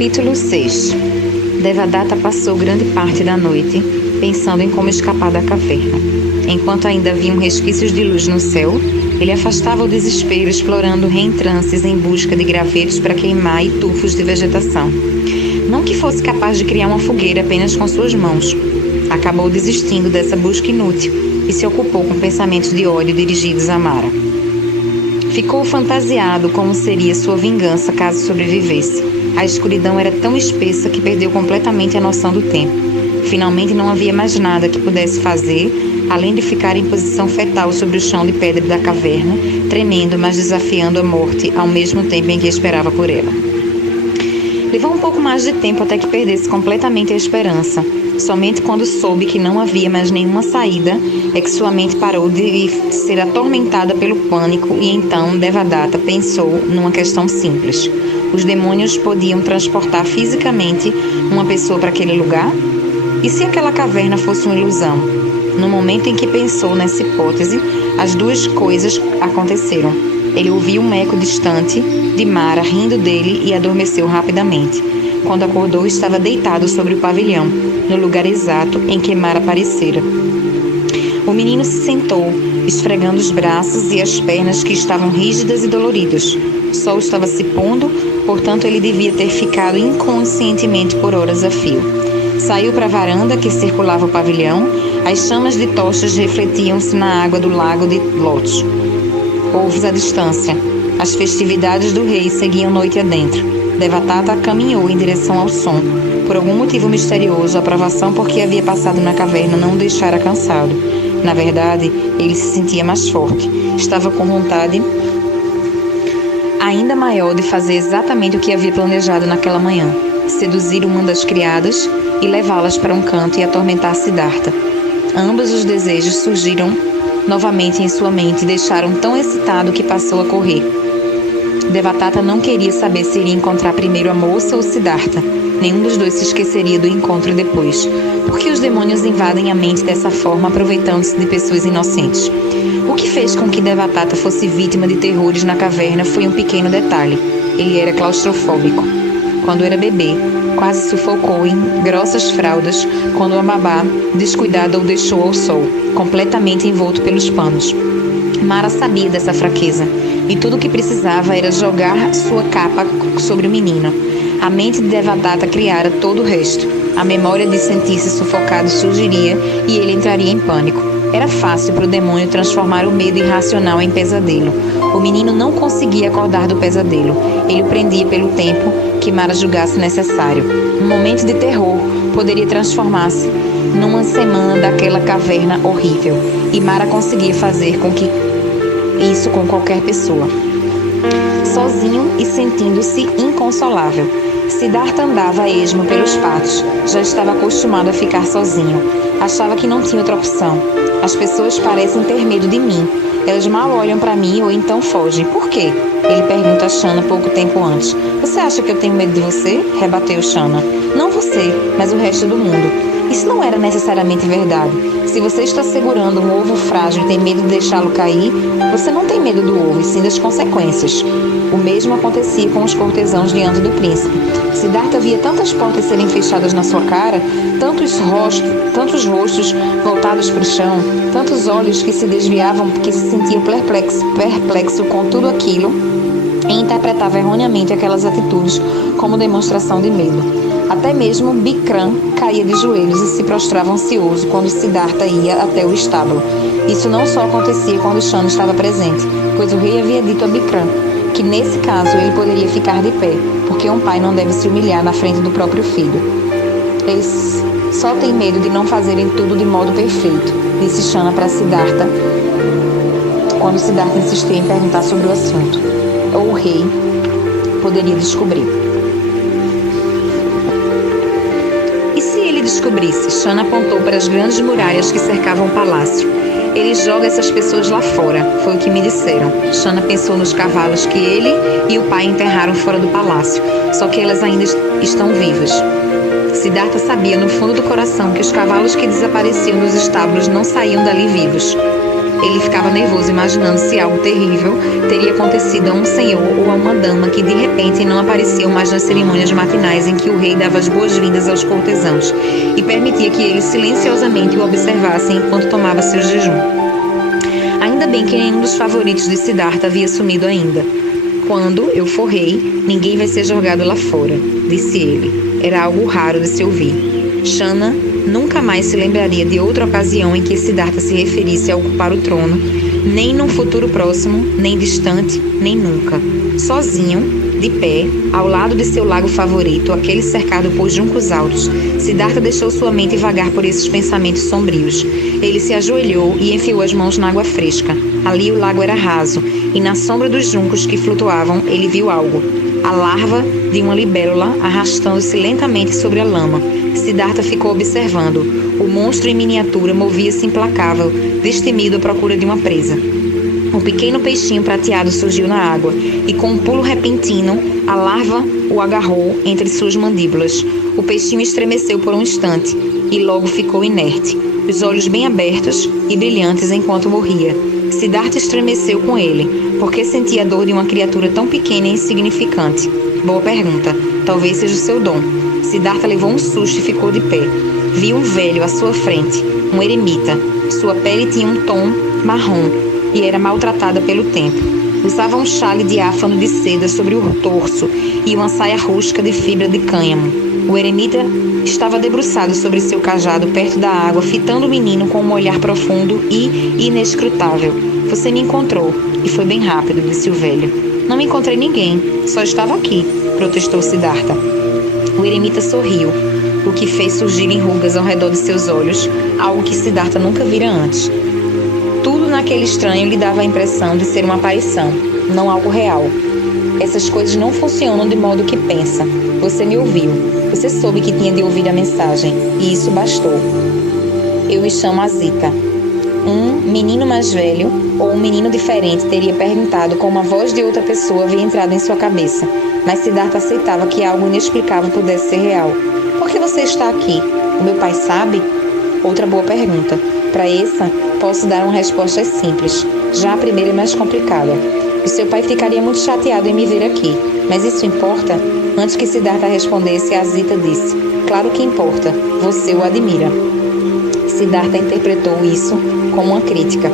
Capítulo 6. Devadatta passou grande parte da noite pensando em como escapar da caverna. Enquanto ainda haviam resquícios de luz no céu, ele afastava o desespero explorando reentrances em busca de gravetos para queimar e tufos de vegetação. Não que fosse capaz de criar uma fogueira apenas com suas mãos. Acabou desistindo dessa busca inútil e se ocupou com pensamentos de ódio dirigidos a Mara. Ficou fantasiado como seria sua vingança caso sobrevivesse. A escuridão era tão espessa que perdeu completamente a noção do tempo. Finalmente não havia mais nada que pudesse fazer, além de ficar em posição fetal sobre o chão de pedra da caverna, tremendo, mas desafiando a morte ao mesmo tempo em que esperava por ela. Levou um pouco mais de tempo até que perdesse completamente a esperança. Somente quando soube que não havia mais nenhuma saída é que sua mente parou de ser atormentada pelo pânico e então Devadatta pensou numa questão simples. Os demônios podiam transportar fisicamente uma pessoa para aquele lugar? E se aquela caverna fosse uma ilusão? No momento em que pensou nessa hipótese, as duas coisas aconteceram. Ele ouviu um eco distante de Mara rindo dele e adormeceu rapidamente. Quando acordou, estava deitado sobre o pavilhão, no lugar exato em que Mara aparecera. O menino se sentou, esfregando os braços e as pernas que estavam rígidas e doloridas. O sol estava se pondo, portanto ele devia ter ficado inconscientemente por horas a fio. Saiu para a varanda que circulava o pavilhão. As chamas de tochas refletiam-se na água do lago de Lotes. Povos à distância. As festividades do rei seguiam noite adentro. Devadatta caminhou em direção ao som. Por algum motivo misterioso, a provação por que havia passado na caverna não o deixara cansado. Na verdade, ele se sentia mais forte. Estava com vontade ainda maior de fazer exatamente o que havia planejado naquela manhã. Seduzir uma das criadas e levá-las para um canto e atormentar Siddhartha. Ambos os desejos surgiram novamente em sua mente e deixaram tão excitado que passou a correr. Devadatta não queria saber se iria encontrar primeiro a moça ou Siddhartha. Nenhum dos dois se esqueceria do encontro depois. Por que os demônios invadem a mente dessa forma, aproveitando-se de pessoas inocentes? O que fez com que Devadatta fosse vítima de terrores na caverna foi um pequeno detalhe. Ele era claustrofóbico. Quando era bebê, quase sufocou em grossas fraldas quando a babá, descuidada, o deixou ao sol, completamente envolto pelos panos. Mara sabia dessa fraqueza, e tudo o que precisava era jogar sua capa sobre o menino. A mente de Devadatta criara todo o resto. A memória de sentir-se sufocado surgiria e ele entraria em pânico. Era fácil para o demônio transformar o medo irracional em pesadelo. O menino não conseguia acordar do pesadelo. Ele o prendia pelo tempo que Mara julgasse necessário. Um momento de terror poderia transformar-se numa semana daquela caverna horrível. E Mara conseguia fazer isso com qualquer pessoa. Sozinho e sentindo-se inconsolável, Siddhartha andava a esmo pelos pátios. Já estava acostumado a ficar sozinho. Achava que não tinha outra opção. As pessoas parecem ter medo de mim. Elas mal olham para mim ou então fogem. Por quê? Ele pergunta a Shana pouco tempo antes. Você acha que eu tenho medo de você? Rebateu Shana. Não você, mas o resto do mundo. Isso não era necessariamente verdade. Se você está segurando um ovo frágil e tem medo de deixá-lo cair, você não tem medo do ovo, e sim das consequências. O mesmo acontecia com os cortesãos diante do príncipe. Siddhartha via tantas portas serem fechadas na sua cara, tantos rostos voltados para o chão, tantos olhos que se desviavam, que se sentia perplexo com tudo aquilo, e interpretava erroneamente aquelas atitudes como demonstração de medo. Até mesmo Bikram caía de joelhos e se prostrava ansioso quando Siddhartha ia até o estábulo. Isso não só acontecia quando Shana estava presente, pois o rei havia dito a Bikram que nesse caso ele poderia ficar de pé, porque um pai não deve se humilhar na frente do próprio filho. Eles só têm medo de não fazerem tudo de modo perfeito, disse Shana para Siddhartha, quando Siddhartha insistia em perguntar sobre o assunto. Ou o rei poderia descobrir. E se ele descobrisse? Shana apontou para as grandes muralhas que cercavam o palácio. Ele joga essas pessoas lá fora, foi o que me disseram. Shana pensou nos cavalos que ele e o pai enterraram fora do palácio, só que elas ainda estão vivas. Siddhartha sabia no fundo do coração que os cavalos que desapareciam dos estábulos não saíam dali vivos. Ele ficava nervoso imaginando se algo terrível teria acontecido a um senhor ou a uma dama que de repente não apareciam mais nas cerimônias matinais em que o rei dava as boas-vindas aos cortesãos e permitia que eles silenciosamente o observassem enquanto tomava seu jejum. Ainda bem que nenhum dos favoritos de Siddhartha havia sumido ainda. Quando eu for rei, ninguém vai ser jogado lá fora, disse ele. Era algo raro de se ouvir. Shana nunca mais se lembraria de outra ocasião em que Siddhartha se referisse a ocupar o trono, nem num futuro próximo, nem distante, nem nunca. Sozinho, de pé, ao lado de seu lago favorito, aquele cercado por juncos altos, Siddhartha deixou sua mente vagar por esses pensamentos sombrios. Ele se ajoelhou e enfiou as mãos na água fresca. Ali o lago era raso, e na sombra dos juncos que flutuavam, ele viu algo. A larva de uma libélula arrastando-se lentamente sobre a lama. Siddhartha ficou observando. O monstro em miniatura movia-se implacável, destemido à procura de uma presa. Um pequeno peixinho prateado surgiu na água, e com um pulo repentino, a larva o agarrou entre suas mandíbulas. O peixinho estremeceu por um instante, e logo ficou inerte, os olhos bem abertos e brilhantes enquanto morria. Siddhartha estremeceu com ele, porque sentia a dor de uma criatura tão pequena e insignificante. Boa pergunta. Talvez seja o seu dom. Siddhartha levou um susto e ficou de pé. Viu um velho à sua frente, um eremita. Sua pele tinha um tom marrom e era maltratada pelo tempo. Usava um chale diáfano de seda sobre o torso e uma saia rústica de fibra de cânhamo. O eremita estava debruçado sobre seu cajado perto da água, fitando o menino com um olhar profundo e inescrutável. Você me encontrou, e foi bem rápido, disse o velho. Não me encontrei ninguém, só estava aqui, protestou Siddhartha. O eremita sorriu, o que fez surgir rugas ao redor de seus olhos, algo que Siddhartha nunca vira antes. Tudo naquele estranho lhe dava a impressão de ser uma aparição, não algo real. Essas coisas não funcionam de modo que pensa. Você me ouviu. Você soube que tinha de ouvir a mensagem, e isso bastou. Eu me chamo Azita. Um menino mais velho ou um menino diferente teria perguntado como a voz de outra pessoa havia entrado em sua cabeça, mas Siddhartha aceitava que algo inexplicável pudesse ser real. Por que você está aqui? O meu pai sabe? Outra boa pergunta. Para essa, posso dar uma resposta simples. Já a primeira é mais complicada. O seu pai ficaria muito chateado em me ver aqui. Mas isso importa? Antes que Siddhartha respondesse, Azita disse: Claro que importa. Você o admira. Siddhartha interpretou isso como uma crítica.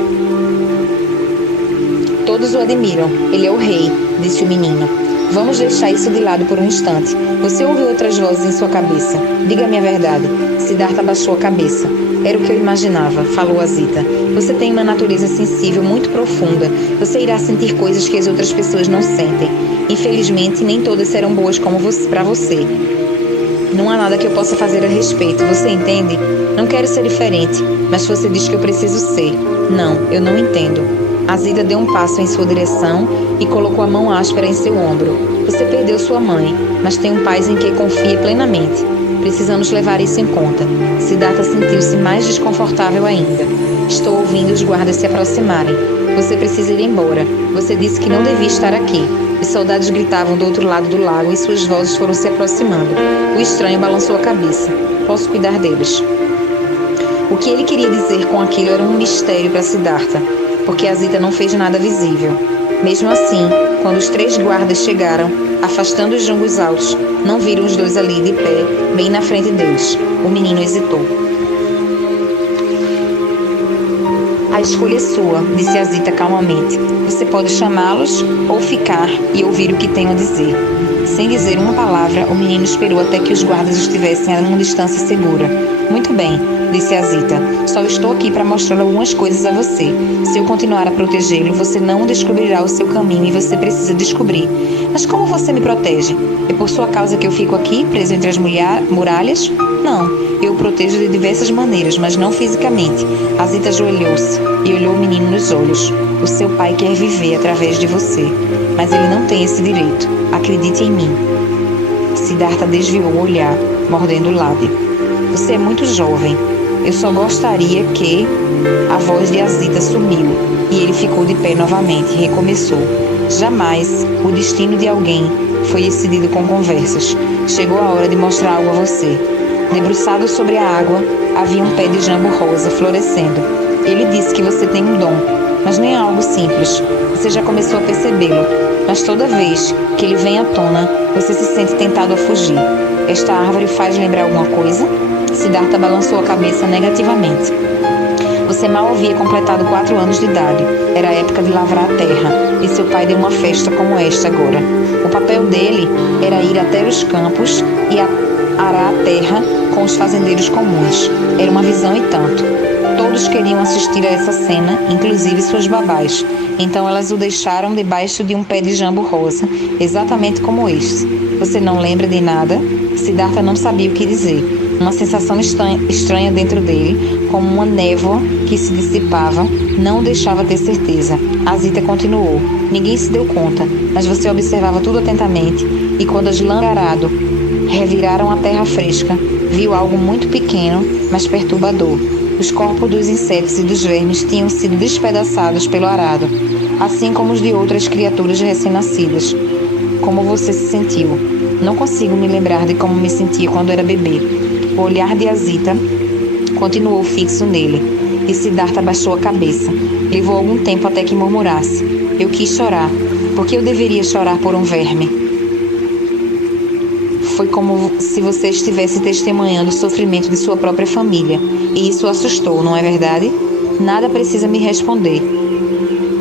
Todos o admiram. Ele é o rei, disse o menino. Vamos deixar isso de lado por um instante. Você ouviu outras vozes em sua cabeça. Diga-me a verdade. Siddhartha abaixou a cabeça. Era o que eu imaginava, falou Azita. Você tem uma natureza sensível muito profunda. Você irá sentir coisas que as outras pessoas não sentem. Infelizmente, nem todas serão boas como para você. Não há nada que eu possa fazer a respeito, você entende? Não quero ser diferente, mas você diz que eu preciso ser. Não, eu não entendo. Azita deu um passo em sua direção e colocou a mão áspera em seu ombro. Você perdeu sua mãe, mas tem um pai em quem confia plenamente. Precisamos levar isso em conta. Siddhartha sentiu-se mais desconfortável ainda. Estou ouvindo os guardas se aproximarem. Você precisa ir embora. Você disse que não devia estar aqui. Os soldados gritavam do outro lado do lago e suas vozes foram se aproximando. O estranho balançou a cabeça. Posso cuidar deles. O que ele queria dizer com aquilo era um mistério para Siddhartha, porque Azita não fez nada visível. Mesmo assim, quando os 3 guardas chegaram, afastando os juncos altos, não viram os 2 ali de pé, bem na frente deles. O menino hesitou. A escolha é sua, disse Azita calmamente. Você pode chamá-los ou ficar e ouvir o que tenho a dizer. Sem dizer uma palavra, o menino esperou até que os guardas estivessem a uma distância segura. Muito bem, disse Azita. Só estou aqui para mostrar algumas coisas a você. Se eu continuar a protegê-lo, você não descobrirá o seu caminho e você precisa descobrir. Mas como você me protege? É por sua causa que eu fico aqui, preso entre as muralhas? Não, eu o protejo de diversas maneiras, mas não fisicamente. Azita ajoelhou-se e olhou o menino nos olhos. O seu pai quer viver através de você, mas ele não tem esse direito. Acredite em mim. Siddhartha desviou o olhar, mordendo o lábio. Você é muito jovem. Eu só gostaria que... A voz de Azita sumiu e ele ficou de pé novamente e recomeçou. Jamais o destino de alguém foi decidido com conversas. Chegou a hora de mostrar algo a você. Debruçado sobre a água, havia um pé de jambo rosa florescendo. Ele disse que você tem um dom, mas nem é algo simples. Você já começou a percebê-lo, mas toda vez que ele vem à tona, você se sente tentado a fugir. Esta árvore faz lembrar alguma coisa? Siddhartha balançou a cabeça negativamente. Você mal havia completado 4 anos de idade. Era a época de lavrar a terra, e seu pai deu uma festa como esta agora. O papel dele era ir até os campos e arar a terra com os fazendeiros comuns. Era uma visão e tanto. Todos queriam assistir a essa cena, inclusive suas babás. Então elas o deixaram debaixo de um pé de jambo rosa, exatamente como este. Você não lembra de nada? Siddhartha não sabia o que dizer. Uma sensação estranha dentro dele, como uma névoa que se dissipava, não o deixava ter certeza. Azita continuou. Ninguém se deu conta, mas você observava tudo atentamente, e quando as langarado reviraram a terra fresca, viu algo muito pequeno, mas perturbador. Os corpos dos insetos e dos vermes tinham sido despedaçados pelo arado, assim como os de outras criaturas recém-nascidas. Como você se sentiu? Não consigo me lembrar de como me sentia quando era bebê. O olhar de Azita continuou fixo nele, e Siddhartha abaixou a cabeça. Levou algum tempo até que murmurasse. Eu quis chorar. Por que eu deveria chorar por um verme? Foi como se você estivesse testemunhando o sofrimento de sua própria família, e isso o assustou, não é verdade? Nada precisa me responder.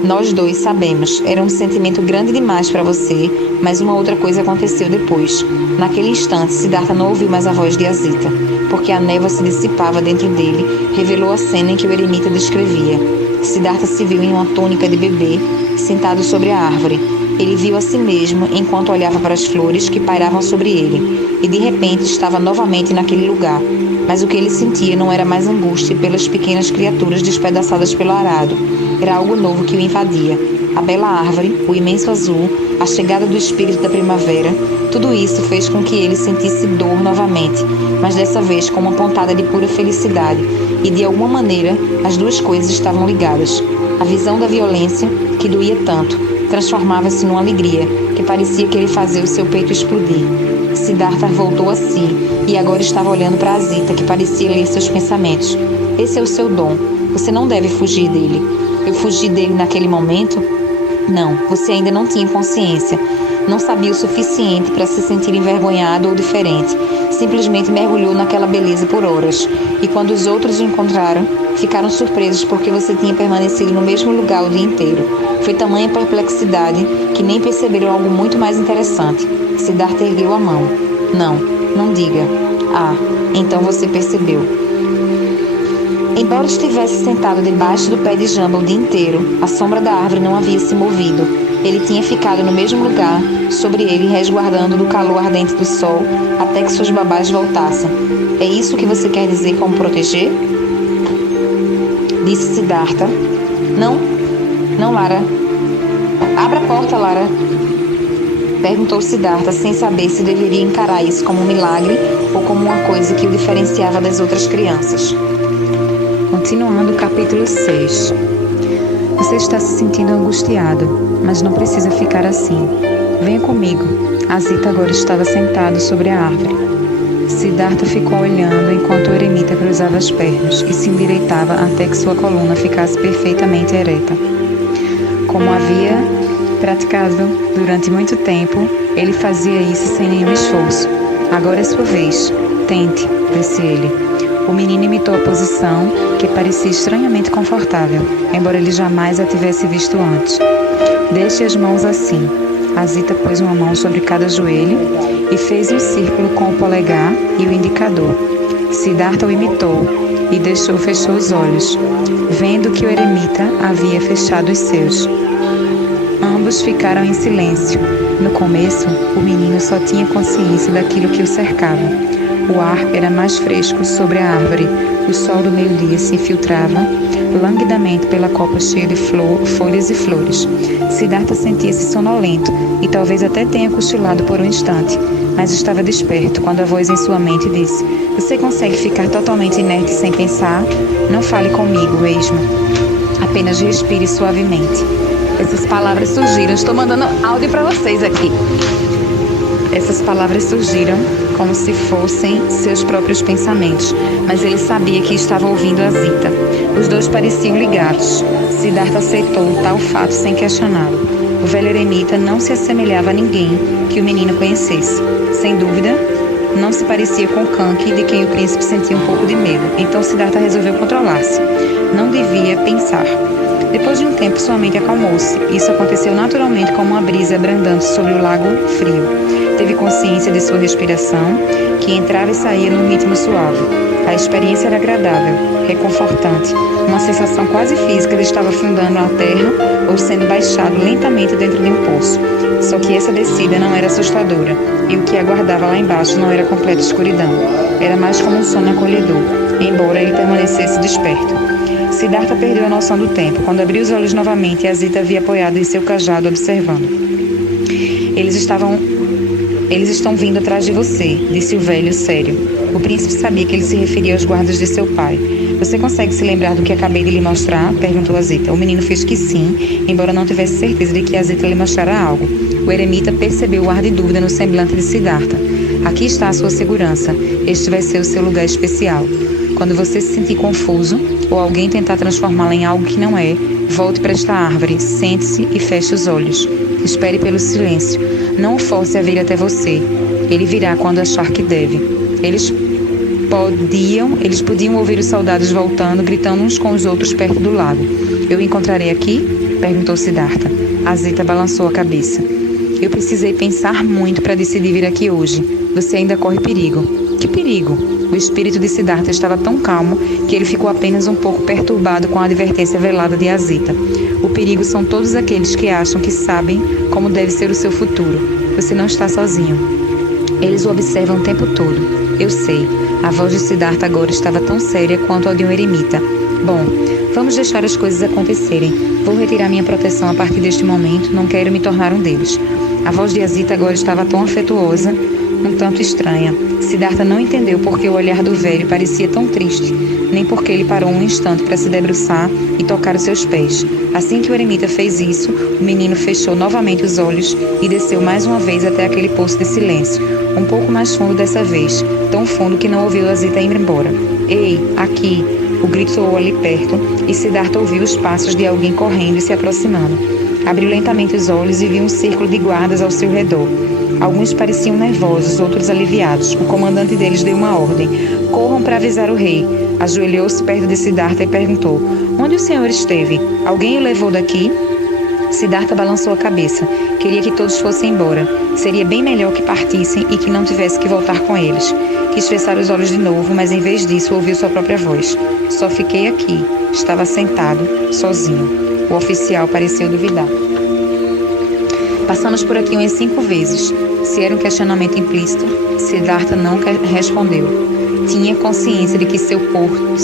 Nós dois sabemos, era um sentimento grande demais para você, mas uma outra coisa aconteceu depois. Naquele instante, Siddhartha não ouviu mais a voz de Azita, porque a névoa se dissipava dentro dele, revelou a cena em que o eremita descrevia. Siddhartha se viu em uma túnica de bebê, sentado sobre a árvore. Ele viu a si mesmo enquanto olhava para as flores que pairavam sobre ele, e de repente estava novamente naquele lugar. Mas o que ele sentia não era mais angústia pelas pequenas criaturas despedaçadas pelo arado. Era algo novo que o invadia. A bela árvore, o imenso azul, a chegada do espírito da primavera, tudo isso fez com que ele sentisse dor novamente, mas dessa vez com uma pontada de pura felicidade, e de alguma maneira as duas coisas estavam ligadas. A visão da violência, que doía tanto, transformava-se numa alegria, que parecia que ele fazia o seu peito explodir. Siddhartha voltou a si, e agora estava olhando para Azita, que parecia ler seus pensamentos. Esse é o seu dom. Você não deve fugir dele. Eu fugi dele naquele momento? Não, você ainda não tinha consciência. Não sabia o suficiente para se sentir envergonhado ou diferente. Simplesmente mergulhou naquela beleza por horas. E quando os outros o encontraram, ficaram surpresos porque você tinha permanecido no mesmo lugar o dia inteiro. Foi tamanha perplexidade que nem perceberam algo muito mais interessante. Siddhartha ergueu a mão. Não diga. Ah, então você percebeu. Embora estivesse sentado debaixo do pé de jambo o dia inteiro, a sombra da árvore não havia se movido. Ele tinha ficado no mesmo lugar, sobre ele resguardando do calor ardente do sol, até que suas babás voltassem. É isso que você quer dizer como proteger? Disse Siddhartha. Não, Lara. Abra a porta, Lara. Perguntou Siddhartha, sem saber se deveria encarar isso como um milagre ou como uma coisa que o diferenciava das outras crianças. Continuando o capítulo 6. Você está se sentindo angustiado, mas não precisa ficar assim. Venha comigo. Azita agora estava sentado sobre a árvore. Siddhartha ficou olhando enquanto o eremita cruzava as pernas e se endireitava até que sua coluna ficasse perfeitamente ereta. Como havia praticado durante muito tempo, ele fazia isso sem nenhum esforço. Agora é sua vez. Tente, disse ele. O menino imitou a posição, que parecia estranhamente confortável, embora ele jamais a tivesse visto antes. Deixe as mãos assim. Azita pôs uma mão sobre cada joelho e fez um círculo com o polegar e o indicador. Siddhartha o imitou e fechou os olhos, vendo que o eremita havia fechado os seus. Ambos ficaram em silêncio. No começo, o menino só tinha consciência daquilo que o cercava. O ar era mais fresco sobre a árvore. O sol do meio-dia se infiltrava languidamente pela copa cheia de folhas e flores. Siddhartha sentia-se sonolento e talvez até tenha cochilado por um instante, mas estava desperto quando a voz em sua mente disse: Você consegue ficar totalmente inerte sem pensar? Não fale comigo, eis-me. Apenas respire suavemente. Essas palavras surgiram. Estou mandando áudio para vocês aqui. Essas palavras surgiram como se fossem seus próprios pensamentos, mas ele sabia que estava ouvindo a Zita. Os dois pareciam ligados. Siddhartha aceitou tal fato sem questioná-lo. O velho eremita não se assemelhava a ninguém que o menino conhecesse. Sem dúvida, não se parecia com Kanki, de quem o príncipe sentia um pouco de medo. Então Siddhartha resolveu controlar-se. Não devia pensar. Depois de um tempo, sua mente acalmou-se. Isso aconteceu naturalmente como uma brisa abrandando sobre o lago frio. Teve consciência de sua respiração, que entrava e saía num ritmo suave. A experiência era agradável, reconfortante. Uma sensação quase física de estar afundando na terra ou sendo baixado lentamente dentro de um poço. Só que essa descida não era assustadora, e o que aguardava lá embaixo não era completa escuridão. Era mais como um sono acolhedor, embora ele permanecesse desperto. Siddhartha perdeu a noção do tempo. Quando abriu os olhos novamente, a Zita havia apoiado em seu cajado, observando. Eles estão vindo atrás de você, disse o velho, sério. O príncipe sabia que ele se referia aos guardas de seu pai. Você consegue se lembrar do que acabei de lhe mostrar? Perguntou a Zita. O menino fez que sim, embora não tivesse certeza de que a Zita lhe mostrara algo. O eremita percebeu o ar de dúvida no semblante de Siddhartha. Aqui está a sua segurança. Este vai ser o seu lugar especial. Quando você se sentir confuso, ou alguém tentar transformá-la em algo que não é, volte para esta árvore, sente-se e feche os olhos. Espere pelo silêncio. Não o force a vir até você. Ele virá quando achar que deve. Eles podiam ouvir os soldados voltando, gritando uns com os outros perto do lago. Eu o encontrarei aqui? Perguntou Siddhartha. A Zita balançou a cabeça. Eu precisei pensar muito para decidir vir aqui hoje. Você ainda corre perigo. Que perigo? O espírito de Siddhartha estava tão calmo que ele ficou apenas um pouco perturbado com a advertência velada de Azita. O perigo são todos aqueles que acham que sabem como deve ser o seu futuro. Você não está sozinho. Eles o observam o tempo todo. Eu sei. A voz de Siddhartha agora estava tão séria quanto a de um eremita. Bom, vamos deixar as coisas acontecerem. Vou retirar minha proteção a partir deste momento. Não quero me tornar um deles. A voz de Azita agora estava tão afetuosa, um tanto estranha. Siddhartha não entendeu porque o olhar do velho parecia tão triste, nem porque ele parou um instante para se debruçar e tocar os seus pés. Assim que o eremita fez isso, o menino fechou novamente os olhos e desceu mais uma vez até aquele poço de silêncio, um pouco mais fundo dessa vez, tão fundo que não ouviu Azita ir embora. Ei, aqui! O grito soou ali perto e Siddhartha ouviu os passos de alguém correndo e se aproximando. Abriu lentamente os olhos e viu um círculo de guardas ao seu redor. Alguns pareciam nervosos, outros aliviados. O comandante deles deu uma ordem. Corram para avisar o rei. Ajoelhou-se perto de Siddhartha e perguntou: onde o senhor esteve? Alguém o levou daqui? Siddhartha balançou a cabeça. Queria que todos fossem embora. Seria bem melhor que partissem e que não tivesse que voltar com eles. Quis fechar os olhos de novo, mas em vez disso ouviu sua própria voz. Só fiquei aqui. Estava sentado, sozinho. O oficial pareceu duvidar. Passamos por aqui umas 5 vezes. Se era um questionamento implícito, Siddhartha não respondeu. Tinha consciência de que seu corpo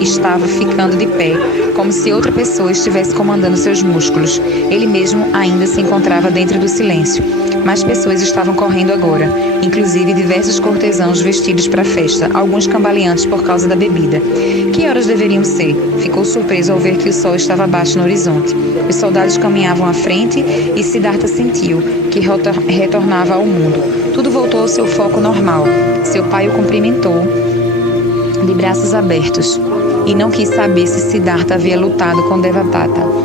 estava ficando de pé, como se outra pessoa estivesse comandando seus músculos. Ele mesmo ainda se encontrava dentro do silêncio. Mais pessoas estavam correndo agora, inclusive diversos cortesãos vestidos para a festa, alguns cambaleantes por causa da bebida. Que horas deveriam ser? Ficou surpreso ao ver que o sol estava abaixo no horizonte. Os soldados caminhavam à frente e Siddhartha sentiu que retornava ao mundo. Tudo voltou ao seu foco normal. Seu pai o cumprimentou de braços abertos e não quis saber se Siddhartha havia lutado com Devadatta.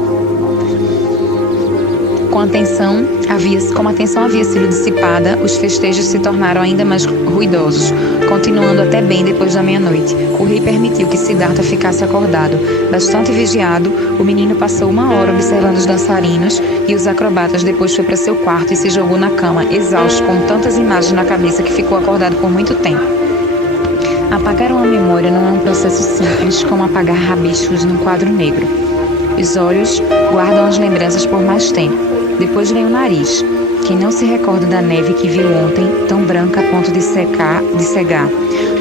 Como a tensão havia sido dissipada, os festejos se tornaram ainda mais ruidosos, continuando até bem depois da meia-noite. O rei permitiu que Siddhartha ficasse acordado. Bastante vigiado, o menino passou 1 hora observando os dançarinos e os acrobatas, depois foi para seu quarto e se jogou na cama, exausto, com tantas imagens na cabeça que ficou acordado por muito tempo. Apagar uma memória não é um processo simples como apagar rabiscos num quadro negro. Os olhos guardam as lembranças por mais tempo. Depois vem o nariz. Quem não se recorda da neve que viu ontem, tão branca a ponto de cegar?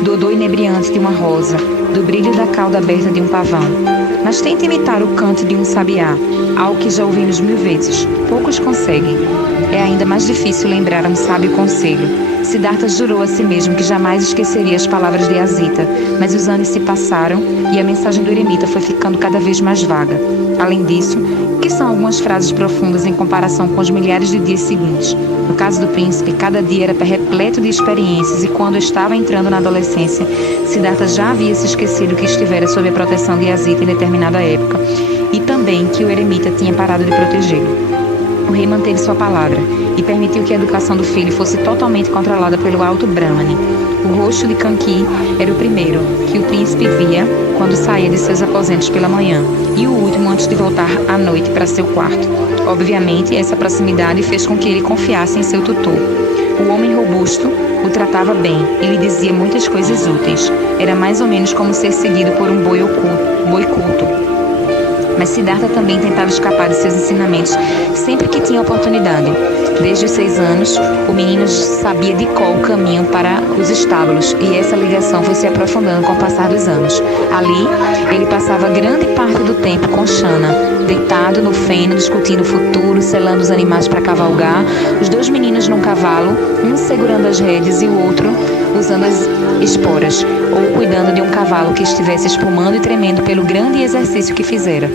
do odor inebriante de uma rosa, do brilho da cauda aberta de um pavão. Mas tenta imitar o canto de um sabiá, algo que já ouvimos 1000 vezes. Poucos conseguem. É ainda mais difícil lembrar um sábio conselho. Siddhartha jurou a si mesmo que jamais esqueceria as palavras de Asita, mas os anos se passaram e a mensagem do eremita foi ficando cada vez mais vaga. Além disso, o que são algumas frases profundas em comparação com os milhares de dias seguintes? No caso do príncipe, cada dia era repleto de experiências e quando estava entrando na adolescência, Siddhartha já havia se esquecido que estivera sob a proteção de Asita em determinada época e também que o eremita tinha parado de protegê-lo. O rei manteve sua palavra e permitiu que a educação do filho fosse totalmente controlada pelo alto Brahmani. O rosto de Kanki era o primeiro que o príncipe via quando saía de seus aposentos pela manhã e o último antes de voltar à noite para seu quarto. Obviamente, essa proximidade fez com que ele confiasse em seu tutor. O homem robusto o tratava bem e lhe dizia muitas coisas úteis. Era mais ou menos como ser seguido por um boi culto. Mas Siddhartha também tentava escapar de seus ensinamentos sempre que tinha oportunidade. Desde os 6 anos, o menino sabia de cor o caminho para os estábulos e essa ligação foi se aprofundando com o passar dos anos. Ali, ele passava grande parte do tempo com Shana, deitado no feno, discutindo o futuro, selando os animais para cavalgar, os 2 meninos num cavalo, um segurando as rédeas e o outro usando as esporas, ou cuidando de um cavalo que estivesse espumando e tremendo pelo grande exercício que fizera.